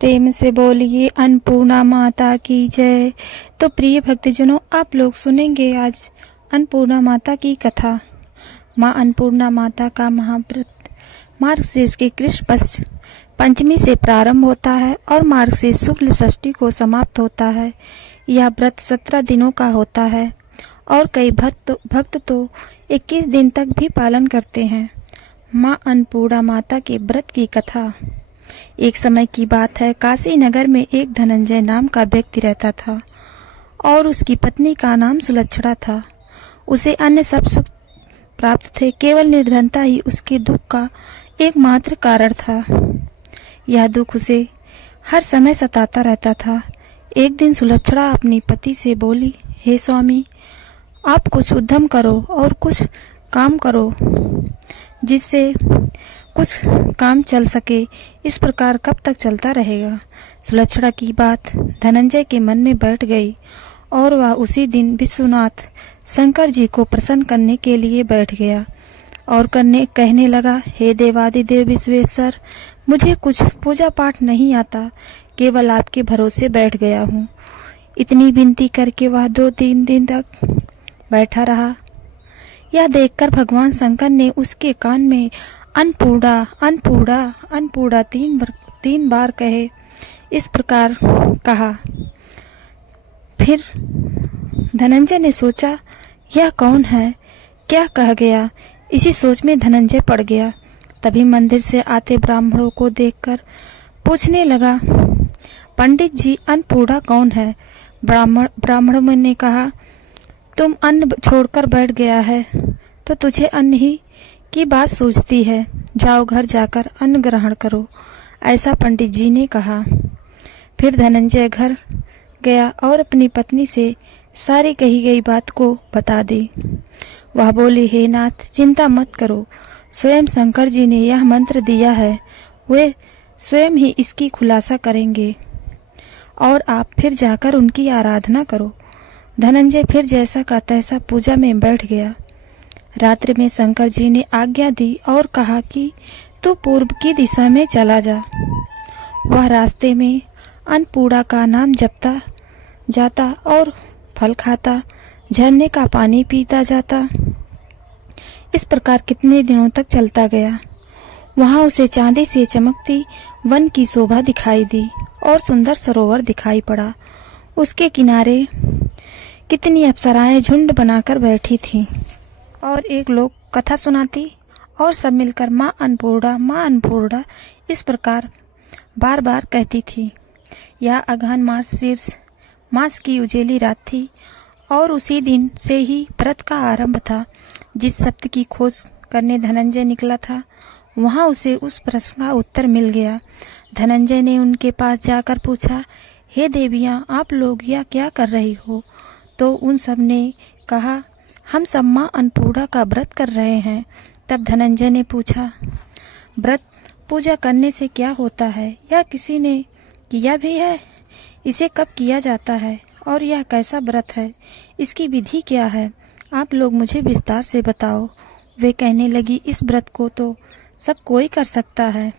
प्रेम से बोलिए अन्नपूर्णा माता की जय। तो प्रिय भक्तजनों, आप लोग सुनेंगे आज अन्नपूर्णा माता की कथा। माँ अन्नपूर्णा माता का महाव्रत मार्गशीर्ष की कृष्ण पक्ष पंचमी से प्रारंभ होता है और मार्गशीर्ष शुक्ल षष्ठी को समाप्त होता है। यह व्रत 17 दिनों का होता है और कई भक्त तो 21 दिन तक भी पालन करते हैं। माँ अन्नपूर्णा माता के व्रत की कथा। एक समय की बात है, काशी नगर में एक धनंजय नाम का व्यक्ति रहता था और उसकी पत्नी का नाम सुलक्षणा था। उसे अन्य सब सुख प्राप्त थे, केवल निर्धनता ही उसके दुख का एकमात्र कारण था। यह दुख उसे हर समय सताता रहता था। एक दिन सुलक्षणा अपनी पति से बोली, हे स्वामी, आप कुछ उद्यम करो और कुछ काम करो जिससे कुछ काम चल सके। इस प्रकार कब तक चलता रहेगा। सुलक्षणा की बात धनंजय के मन में बैठ गई और वह उसी दिन विश्वनाथ शंकर जी को प्रसन्न करने के लिए बैठ गया और कहने लगा, हे देवादिदेव विश्वेश्वर, मुझे कुछ पूजा पाठ नहीं आता, केवल आपके भरोसे बैठ गया हूँ। इतनी विनती करके वह 2-3 दिन तक बैठा रहा। यह देखकर भगवान शंकर ने उसके कान में अन्नपूर्णा अन्नपूर्णा अन्नपूर्णा 3 बार कहे। इस प्रकार कहा। फिर धनंजय ने सोचा, यह कौन है, क्या कह गया। इसी सोच में धनंजय पड़ गया। तभी मंदिर से आते ब्राह्मणों को देखकर पूछने लगा, पंडित जी, अन्नपूर्णा कौन है। ब्राह्मणों ने कहा, तुम अन्न छोड़कर बैठ गया है तो तुझे अन्न ही की बात सूझती है। जाओ, घर जाकर अन्न ग्रहण करो, ऐसा पंडित जी ने कहा। फिर धनंजय घर गया और अपनी पत्नी से सारी कही गई बात को बता दी। वह बोली, हे नाथ, चिंता मत करो, स्वयं शंकर जी ने यह मंत्र दिया है, वे स्वयं ही इसकी खुलासा करेंगे और आप फिर जाकर उनकी आराधना करो। धनंजय फिर जैसा का तैसा पूजा में बैठ गया। रात्रि में शंकर जी ने आज्ञा दी और कहा कि तू पूर्व की दिशा में चला जा। वह रास्ते में अन्नपूर्णा का नाम जपता जाता और फल खाता, झरने का पानी पीता जाता। इस प्रकार कितने दिनों तक चलता गया। वहां उसे चांदी से चमकती वन की शोभा दिखाई दी और सुंदर सरोवर दिखाई पड़ा। उसके किनारे कितनी अप्सराएं झुंड बनाकर बैठी थीं और एक लोग कथा सुनाती और सब मिलकर माँ अन्नपूर्णा इस प्रकार बार बार कहती थी। यह अगहन मार्गशीर्ष मास की उजेली रात थी और उसी दिन से ही व्रत का आरंभ था। जिस सप्त की खोज करने धनंजय निकला था, वहां उसे उस प्रश्न का उत्तर मिल गया। धनंजय ने उनके पास जाकर पूछा, हे देवियाँ, आप लोग यह क्या कर रही हो। तो उन सब ने कहा, हम सब माँ अन्नपूर्णा का व्रत कर रहे हैं। तब धनंजय ने पूछा, व्रत पूजा करने से क्या होता है, या किसी ने किया भी है, इसे कब किया जाता है और यह कैसा व्रत है, इसकी विधि क्या है, आप लोग मुझे विस्तार से बताओ। वे कहने लगी, इस व्रत को तो सब कोई कर सकता है।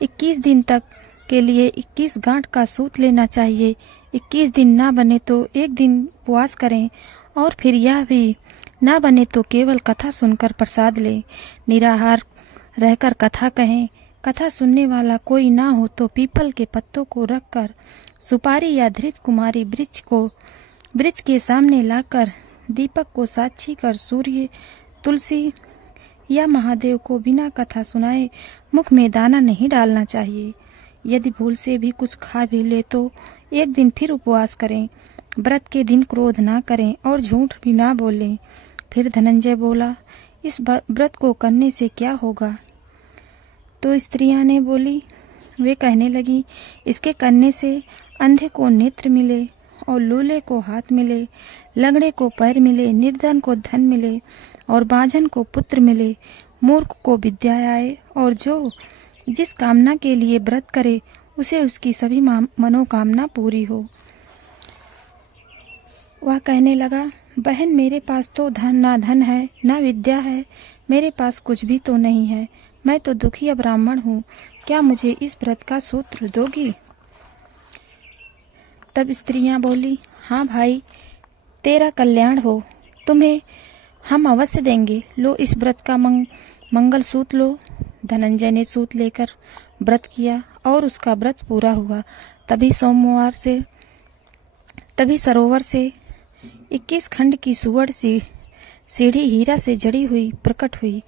21 दिन तक के लिए 21 गांठ का सूत लेना चाहिए। 21 दिन ना बने तो एक दिन उपवास करें और फिर यह भी ना बने तो केवल कथा सुनकर प्रसाद लें। निराहार रहकर कथा कहें। कथा सुनने वाला कोई ना हो तो पीपल के पत्तों को रखकर सुपारी या धृत कुमारी वृक्ष के सामने लाकर दीपक को साक्षी कर सूर्य, तुलसी या महादेव को बिना कथा सुनाए मुख में दाना नहीं डालना चाहिए। यदि भूल से भी कुछ खा भी ले तो एक दिन फिर उपवास करें। व्रत के दिन क्रोध ना करें और झूठ भी ना बोलें। फिर धनंजय बोला, इस व्रत को करने से क्या होगा। तो स्त्रियां ने बोली, वे कहने लगी, इसके करने से अंधे को नेत्र मिले और लूले को हाथ मिले, लंगड़े को पैर मिले, निर्धन को धन मिले और बांझन को पुत्र मिले, मूर्ख को विद्या आए और जो जिस कामना के लिए व्रत करे उसे उसकी सभी मनोकामना पूरी हो। वह कहने लगा, बहन, मेरे पास तो ना धन है, ना विद्या है, मेरे पास कुछ भी तो नहीं है, मैं तो दुखी ब्राह्मण हूँ, क्या मुझे इस व्रत का सूत्र दोगी। तब स्त्रियां बोली, हाँ भाई, तेरा कल्याण हो, तुम्हें हम अवश्य देंगे। लो इस व्रत का मंगल सूत लो। धनंजय ने सूत लेकर व्रत किया और उसका व्रत पूरा हुआ। तभी सरोवर से 21 खंड की सुवर्ण सीढ़ी हीरा से जड़ी हुई प्रकट हुई।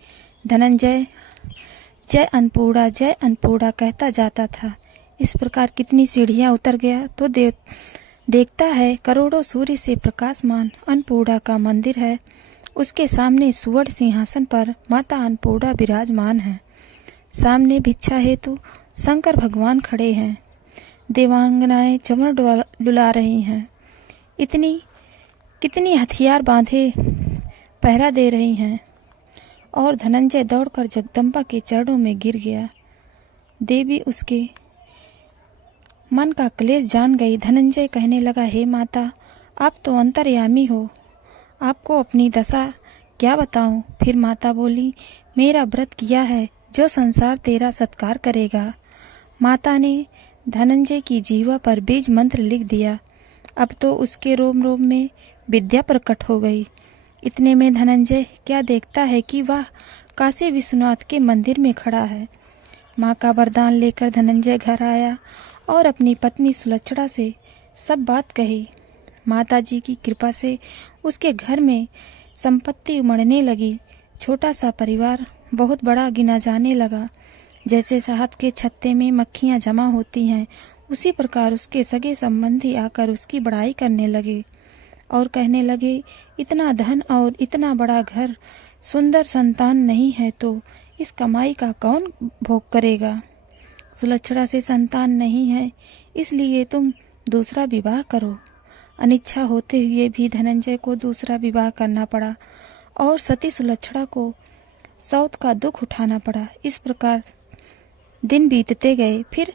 धनंजय जय अन्नपूर्णा कहता जाता था। इस प्रकार कितनी सीढ़ियां उतर गया तो देखता है करोड़ों सूर्य से प्रकाशमान अन्नपूर्णा का मंदिर है। उसके सामने सुवर्ण सिंहासन पर माता अन्नपूर्णा विराजमान है। सामने भिक्षा हेतु शंकर भगवान खड़े हैं। देवांगनाएं चमर डुला रही हैं। कितनी हथियार बांधे पहरा दे रही हैं। और धनंजय दौड़कर जगदम्बा के चरणों में गिर गया। देवी उसके मन का क्लेश जान गई। धनंजय कहने लगा, हे माता, आप तो अंतर्यामी हो, आपको अपनी दशा क्या बताऊं। फिर माता बोली, मेरा व्रत किया है जो संसार तेरा सत्कार करेगा। माता ने धनंजय की जीवा पर बीज मंत्र लिख दिया। अब तो उसके रोम रोम में विद्या प्रकट हो गई। इतने में धनंजय क्या देखता है कि वह काशी विश्वनाथ के मंदिर में खड़ा है। माँ का वरदान लेकर धनंजय घर आया और अपनी पत्नी सुलक्षणा से सब बात कही। माता जी की कृपा से उसके घर में संपत्ति उमड़ने लगी। छोटा सा परिवार बहुत बड़ा गिना जाने लगा। जैसे शहद के छत्ते में मक्खियां जमा होती हैं, उसी प्रकार उसके सगे संबंधी आकर उसकी बड़ाई करने लगे और कहने लगे, इतना धन और इतना बड़ा घर, सुंदर संतान नहीं है तो इस कमाई का कौन भोग करेगा। सुलक्षणा से संतान नहीं है, इसलिए तुम दूसरा विवाह करो। अनिच्छा होते हुए भी धनंजय को दूसरा विवाह करना पड़ा और सती सुलक्षणा को सौत का दुख उठाना पड़ा। इस प्रकार दिन बीतते गए। फिर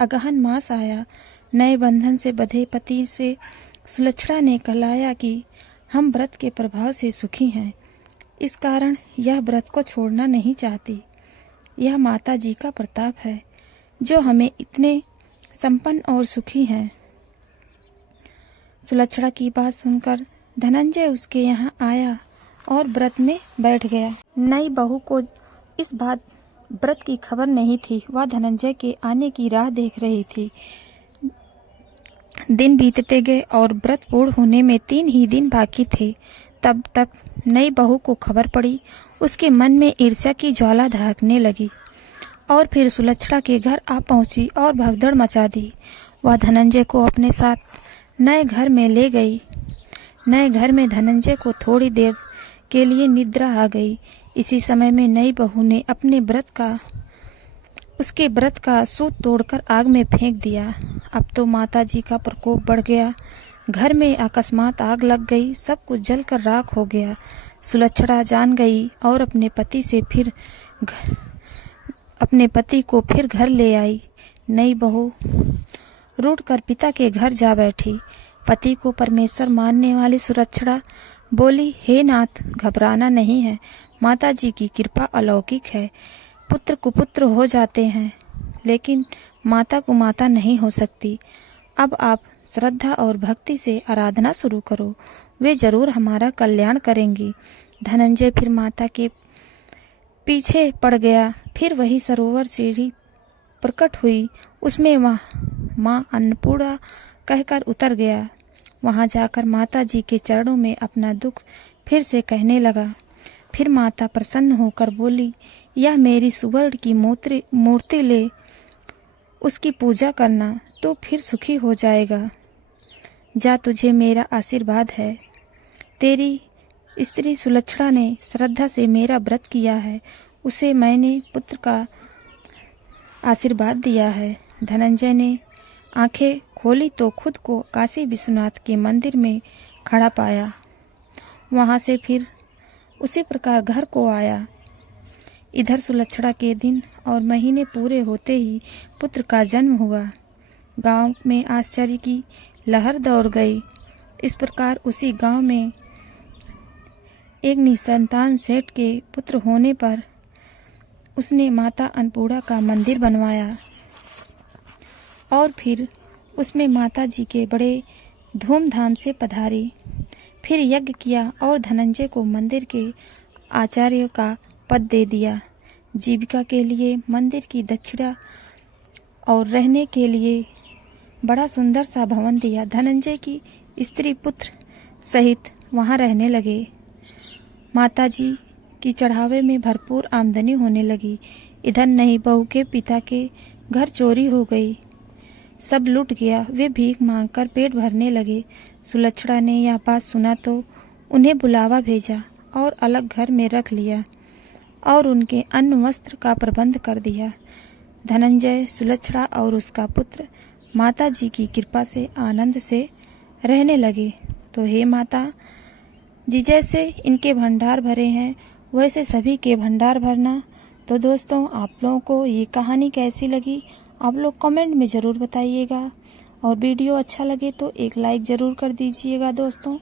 अगहन मास आया। नए बंधन से बंधे पति से सुलक्षणा ने कहलाया कि हम व्रत के प्रभाव से सुखी हैं, इस कारण यह व्रत को छोड़ना नहीं चाहती। यह माता जी का प्रताप है जो हमें इतने संपन्न और सुखी हैं। सुलक्षणा की बात सुनकर धनंजय उसके यहाँ आया और व्रत में बैठ गया। नई बहू को इस बात व्रत की खबर नहीं थी। वह धनंजय के आने की राह देख रही थी। दिन बीतते गए और व्रत पूर्ण होने में 3 ही दिन बाकी थे। तब तक नई बहू को खबर पड़ी। उसके मन में ईर्ष्या की ज्वाला धड़कने लगी और फिर सुलक्षणा के घर आ पहुंची और भगदड़ मचा दी। वह धनंजय को अपने साथ नए घर में ले गई। नए घर में धनंजय को थोड़ी देर के लिए निद्रा आ गई। इसी समय में नई बहू ने अपने उसके व्रत का सूत तोड़कर आग में फेंक दिया। अब तो माता जी का प्रकोप बढ़ गया। घर में अकस्मात आग लग गई। सब कुछ जलकर राख हो गया। सुलक्षणा जान गई और अपने पति को फिर घर ले आई। नई बहू रूठकर पिता के घर जा बैठी। पति को परमेश्वर मानने वाली सुलक्षणा बोली, हे नाथ, घबराना नहीं है। माता जी की कृपा अलौकिक है। पुत्र कुपुत्र हो जाते हैं, लेकिन माता को माता नहीं हो सकती। अब आप श्रद्धा और भक्ति से आराधना शुरू करो, वे जरूर हमारा कल्याण करेंगी। धनंजय फिर माता के पीछे पड़ गया। फिर वही सरोवर सीढ़ी प्रकट हुई। उसमें माँ अन्नपूर्णा कहकर उतर गया। वहां जाकर माता जी के चरणों में अपना दुख फिर से कहने लगा। फिर माता प्रसन्न होकर बोली, यह मेरी सुवर्ण की मूर्ति ले, उसकी पूजा करना, तो फिर सुखी हो जाएगा। जा, तुझे मेरा आशीर्वाद है। तेरी स्त्री सुलक्षणा ने श्रद्धा से मेरा व्रत किया है, उसे मैंने पुत्र का आशीर्वाद दिया है। धनंजय ने आंखें खोली तो खुद को काशी विश्वनाथ के मंदिर में खड़ा पाया। वहां से फिर उसी प्रकार घर को आया। इधर सुलक्षणा के दिन और महीने पूरे होते ही पुत्र का जन्म हुआ। गांव में आश्चर्य की लहर दौड़ गई। इस प्रकार उसी गांव में एक निसंतान सेठ के पुत्र होने पर उसने माता अन्नपूर्णा का मंदिर बनवाया और फिर उसमें माता जी के बड़े धूमधाम से पधारी। फिर यज्ञ किया और धनंजय को मंदिर के आचार्य का पद दे दिया। जीविका के लिए मंदिर की दक्षिणा और रहने के लिए बड़ा सुंदर सा भवन दिया। धनंजय की स्त्री पुत्र सहित वहां रहने लगे। माताजी की चढ़ावे में भरपूर आमदनी होने लगी। इधर नई बहू के पिता के घर चोरी हो गई, सब लूट गया। वे भीख मांगकर पेट भरने लगे। सुलक्षणा ने यह बात सुना तो उन्हें बुलावा भेजा और अलग घर में रख लिया और उनके अन्न वस्त्र का प्रबंध कर दिया। धनंजय, सुलक्षणा और उसका पुत्र माता जी की कृपा से आनंद से रहने लगे। तो हे माता जी, जैसे इनके भंडार भरे हैं वैसे सभी के भंडार भरना। तो दोस्तों, आप लोगों को ये कहानी कैसी लगी आप लोग कमेंट में ज़रूर बताइएगा, और वीडियो अच्छा लगे तो एक लाइक ज़रूर कर दीजिएगा दोस्तों,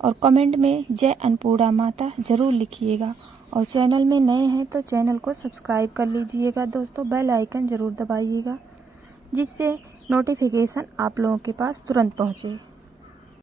और कमेंट में जय अन्नपूर्णा माता ज़रूर लिखिएगा। और चैनल में नए हैं तो चैनल को सब्सक्राइब कर लीजिएगा दोस्तों, बेल आइकन ज़रूर दबाइएगा जिससे नोटिफिकेशन आप लोगों के पास तुरंत पहुँचे।